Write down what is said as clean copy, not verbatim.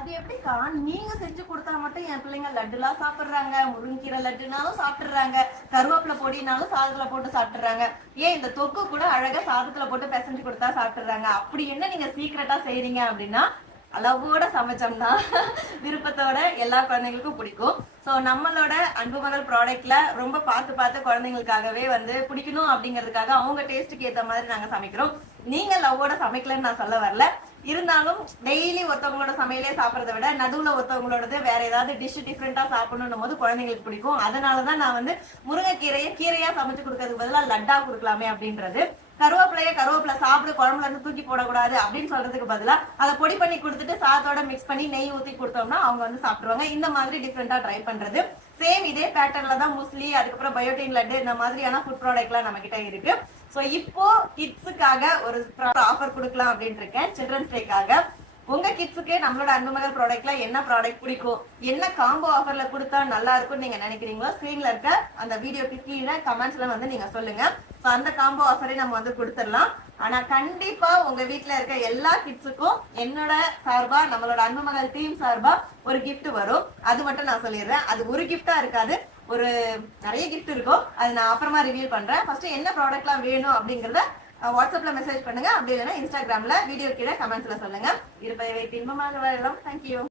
அது எப்படிக்கா நீங்க செஞ்சு கொடுத்தா மட்டும் என் பிள்ளைங்க லட்டுலாம் சாப்பிடுறாங்க, முருங்கீரை லட்டுனாலும் சாப்பிடுறாங்க, கருவேப்பிலை பொடினாலும் சாதத்துல போட்டு சாப்பிடுறாங்க, ஏன் இந்த தொக்கு கூட அழகா சாதத்துல போட்டு பிசைஞ்சு கொடுத்தா சாப்பிடுறாங்க. அப்படி என்ன நீங்க சீக்கிரட்டா செய்றீங்க அப்படின்னா அளவோட சமைச்சோம்னா விருப்பத்தோட எல்லா குழந்தைங்களுக்கும் பிடிக்கும். ஸோ நம்மளோட அன்பு மகள் ப்ராடக்ட்ல ரொம்ப பார்த்து பார்த்து குழந்தைங்களுக்காகவே வந்து பிடிக்கணும் அப்படிங்கிறதுக்காக அவங்க டேஸ்ட்டுக்கு ஏற்ற மாதிரி நாங்கள் சமைக்கிறோம். நீங்க லவ்வோட சமைக்கலன்னு நான் சொல்ல வரல. இருந்தாலும் டெய்லி ஒருத்தவங்களோட சமையலே சாப்பிட்றத விட நடுவில் ஒருத்தவங்களோடது வேற ஏதாவது டிஷ் டிஃப்ரெண்டா சாப்பிடணும் போது குழந்தைங்களுக்கு பிடிக்கும். அதனாலதான் நான் வந்து முருங்கைக்கீரையை கீரையா சமைச்சு கொடுக்கறதுக்கு பதிலாக லட்டா கொடுக்கலாமே அப்படின்றது. கருவேப்பிலை சாப்பிட குழம்புல இருந்து தூக்கி போடக்கூடாது அப்படின்னு சொல்றதுக்கு பதிலா அதை பொடி பண்ணி கொடுத்துட்டு சாதத்தோட மிக்ஸ் பண்ணி நெய் ஊத்தி கொடுத்தோம்னா அவங்க வந்து சாப்பிடுவாங்க. இந்த மாதிரி டிஃப்ரெண்டா ட்ரை பண்றது. சேம் இதே பேட்டர்ன்ல தான் முஸ்லி, அதுக்கப்புறம் பயோட்டின் லட்டு, இந்த மாதிரியான ஃபுட் ப்ராடக்ட்லாம் நம்ம கிட்ட இருக்கு. ஸோ இப்போ கிட்ஸுக்காக ஒரு ஆஃபர் கொடுக்கலாம் அப்படின்னு இருக்கேன். சில்ட்ரன்ஸ் டேக்காக உங்க கிட்ஸுக்கு நம்மளோட அன்பு மகள் ப்ராடக்ட்ல என்ன ப்ராடக்ட் பிடிக்கும், என்ன காம்போ ஆஃபர்ல கொடுத்தா நல்லா இருக்கும்னு நீங்க நினைக்கிறீங்களோ ஸ்கிரீன்ல இருக்க அந்த வீடியோக்கு கீழே கமெண்ட்ஸ்ல வந்து நீங்க சொல்லுங்க. ஸோ அந்த காம்போ ஆஃபரை நம்ம வந்து கொடுத்துடலாம். ஆனா கண்டிப்பா உங்க வீட்டுல இருக்க எல்லா கிட்ஸுக்கும் என்னோட சார்பா நம்மளோட அன்பு மகள் டீம் சார்பா ஒரு கிஃப்ட் வரும். அது மட்டும் நான் சொல்லிடுறேன். அது ஒரு கிஃப்டா இருக்காது, ஒரு நிறைய கிஃப்ட் இருக்கும். அது நான் அப்புறமா ரிவீல் பண்றேன். ஃபர்ஸ்ட் என்ன ப்ராடக்ட்லாம் வேணும் அப்படிங்கறத வாட்ஸ்அப்ல மெசேஜ் பண்ணுங்க. அப்படி இல்லைன்னா இன்ஸ்டாகிராம்ல வீடியோ கீழே கமெண்ட்ஸ்ல சொல்லுங்க. இருப்பதை வைத்து இன்பமாக வாழலாம். தேங்க்யூ.